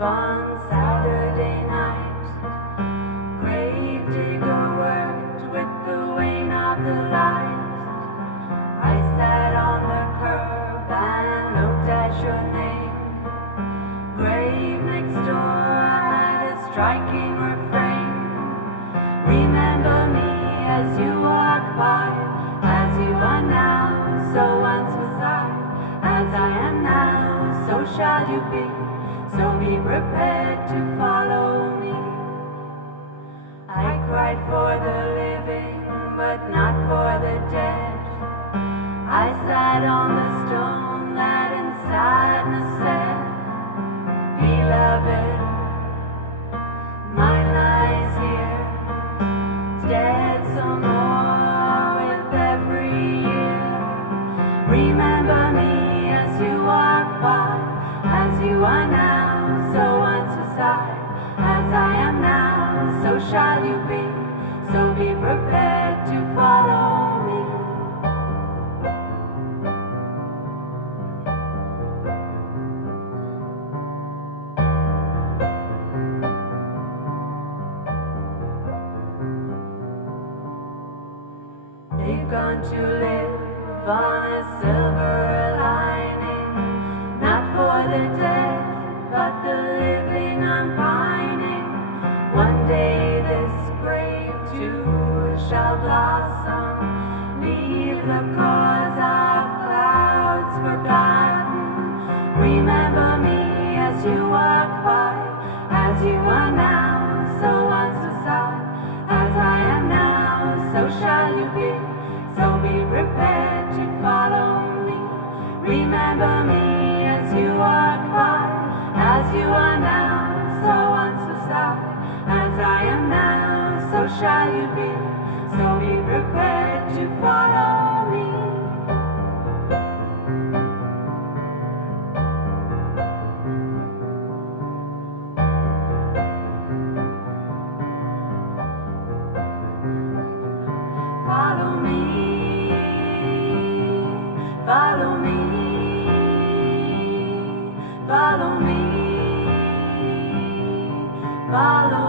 on Saturday night. Gravedigger worked with the wane of the light. I sat on the curb and looked at your name. Grave next door had a striking refrain. Remember me as you walk by, as you are now, so once was I. As I am now, so shall you be. So be prepared to follow me. I cried for the living, but not for the dead. I sat on the stone that in sadness said, Beloved, mine lies here, dead some more with every year. Remember me as you walk by, as you are now, so once was I. As I am now, so shall you be. So be prepared to follow me. They've gone to live on a silver lining, not for the dead, but the living I'm pining. One day this grave too shall blossom, leave the cause of clouds forgotten. Remember me as you walk by, as you are now, so once was I. As I am now, so shall you be. So be prepared to follow me. Remember me as you walk by, as you are now, so once was I. As I am now, so shall you be. So be prepared to follow me. Follow me, follow me, follow me, follow me.